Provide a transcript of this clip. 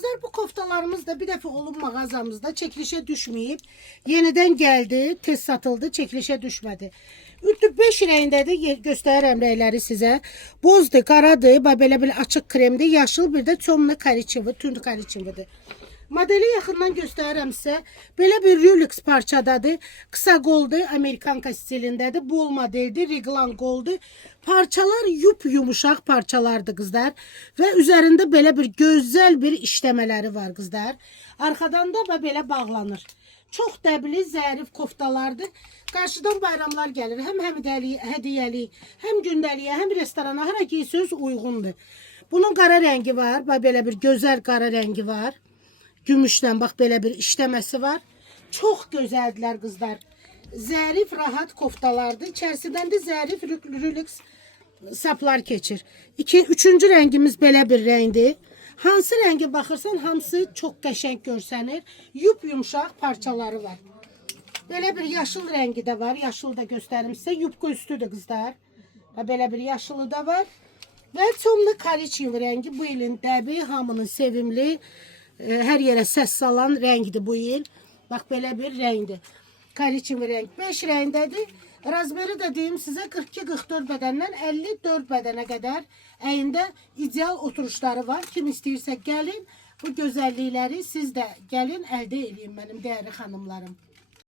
Kızlar, bu koftalarımız da bir defa olun mağazamızda çekilişe düşmeyip yeniden geldi, tez satıldı, çekilişe düşmedi. Ütü 5 rəngdədir, göstərirəm rəngləri sizə. Bozdur, qaradır, belə bir açıq kremdir, yaşıl, bir də çomlu kariçevi, tünd kariçevidir. Modeli yaxından göstərirəm sizə. Belə bir Rolex parçadadır. Qısa qoldur, Amerikanka stilindədir. Bol modeldir, reglan qoldur. Parçalar yumuşaq parçalardır qızlar. Və üzərində belə bir gözəl bir işləmələri var qızlar. Arxadan da belə bağlanır. Çox dəbli, zərif koftalardır. Qarşıdan bayramlar gəlir. Həm hədiyyəlik, həm gündəliyə, həm restorana, hara giysiniz uyğundur. Bunun qara rəngi var. Belə bir gözəl qara rəngi var. Gümüşdən bax belə bir işləməsi var. Çox gözəldirlər qızlar. Zərif, rahat koftalardır. İçərisindən də zərif Rolex saplar keçir. Üçüncü rəngimiz belə bir rəngdir. Hansı rəngi baxırsan, hamısı çox qəşəng görsənir. Yumşaq parçaları var. Belə bir yaşıl rəngi də var. Yaşıl da göstərim sizə. Yupqa üstüdür qızlar. Belə bir yaşılı da var. Və çomlu kariçevi rəngi bu ilin dəbi, hamının sevimli, hər yerə səs salan rəngdir bu il. Bax, belə bir rəngdir. Kariçevi rəng 5 rəngdədir. Razmeri də deyim sizə 42-44 bədəndən 54 bədənə qədər əyində ideal oturuşları var. Kim istəyirsə gəlin, bu gözəllikləri siz də gəlin əldə edin mənim dəyərli xanımlarım.